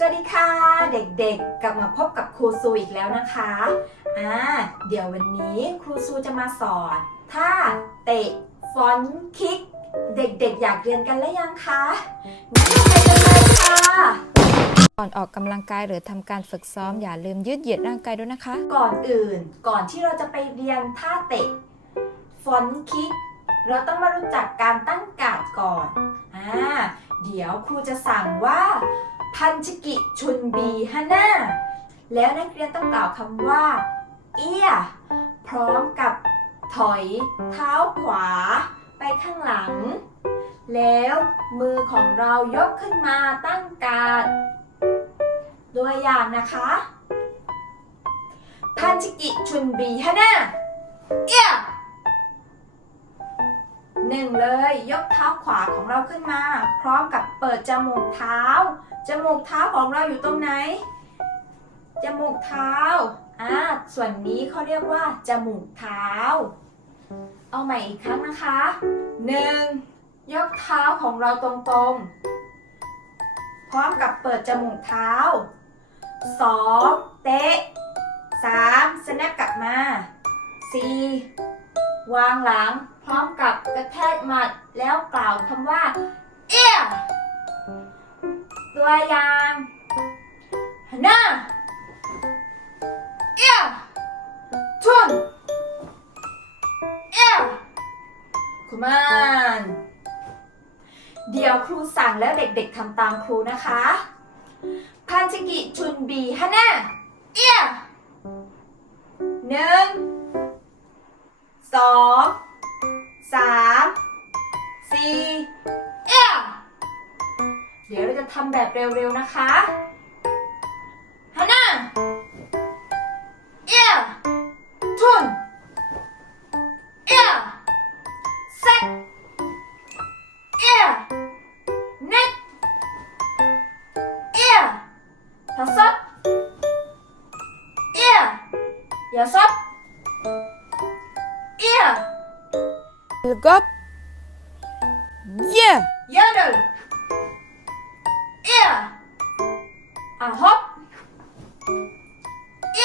สวัสดีค่ะเด็กๆ กลับมาพบกับครูซูอีกแล้วนะคะอ่าเดี๋ยววันนี้ครูซูจะมาสอนท่าเตะฟอนต์คิก เด็กๆ อยากเรียนกันแล้วยังคะงั้นไปกันเลยค่ะ ก่อนออกกำลังกายหรือทำการฝึกซ้อมอย่าลืมยืดเหยียดร่างกายด้วยนะคะ ก่อนอื่นก่อนที่เราจะไปเรียนท่าเตะฟอนต์คิก เราต้องมารู้จักการตั้งการ์ดก่อนอ่าเดี๋ยวครูจะสั่งว่า พันชิกิชุนบีฮาน่าแล้วนักเรียนต้องกล่าวคำว่า เอียพร้อมกับถอย เท้าขวา ไปข้างหลัง แล้วมือของเรายกขึ้นมาตั้งการดตัวอย่างนะคะพันชิกิชุนบีฮะนะเอี หนึ่งเลย ยกเท้าขวาของเราขึ้นมา พร้อมกับเปิดจมูกเท้า จมูกเท้าของเราอยู่ตรงไหน จมูกเท้าอ่าส่วนนี้เขาเรียกว่า จมูกเท้า เอาใหม่อีกครั้งนะคะหนึ่งยกเท้าของเราตรงๆ พร้อมกับเปิดจมูกเท้าสองเตะสามสแนปกลับมาสี่วางหลัง ร้อมกับกระแทกหมัดแล้วกล่าวคำว่า เอียตัวอย่างหน้าเอียทุนเอียคุมานเดี๋ยวครูสั่งแล้วเด็กๆทำตามครูนะคะพันชิกิชุนบีฮะน่าเอียหนึ่งสอง สามสี่เอ๊เดี๋ยวเราจะทำแบบเร็วๆนะคะฮันน่าเอ๊ทุนเอ๊เซ็ตเอ๊เน็ตเอ๊ทัศน์เอ๊ยาซับเอ๊ แล้วก็เย่ yellow ear อะ hop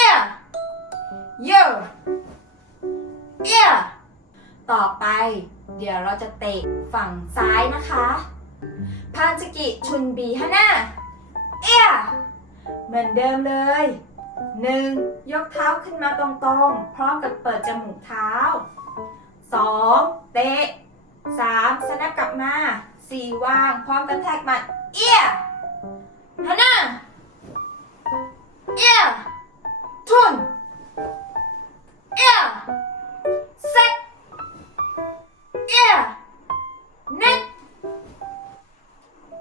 ear yo ear ต่อไป เดี๋ยวเราจะเตะฝั่งซ้ายนะคะพานสกิชุนบีฮาน่าเอียเหมือนเดิมเลยหนึ่งยกเท้าขึ้นมาตรงๆ พร้อมกับเปิดจมูกเท้าสอง เตะสามสแนปกลับมาสี่วาง พร้อมกันแท็กมาเอียฮันน่าเอียทุนเอียเซกเอียเน็ต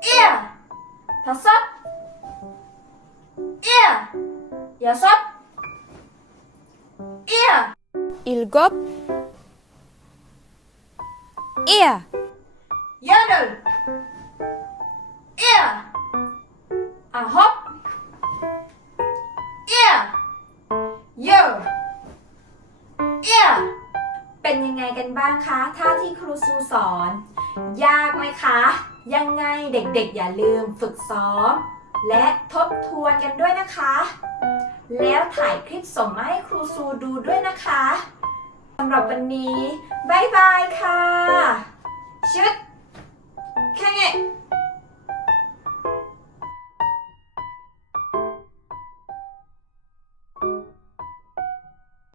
เอียทัศน์เอียยาสับเอีย Il gobe ป็นยังไงกันบ้างคะท่าที่ครูซูสอน ยากไหมคะ ยังไงเด็กๆ อย่าลืมฝึกซ้อม และทบทวนกันด้วยนะคะ แล้วถ่ายคลิปส่งมาให้ครูซูดูด้วยนะคะำหรับวันนี้บายบายค่ะชุดแค่ไง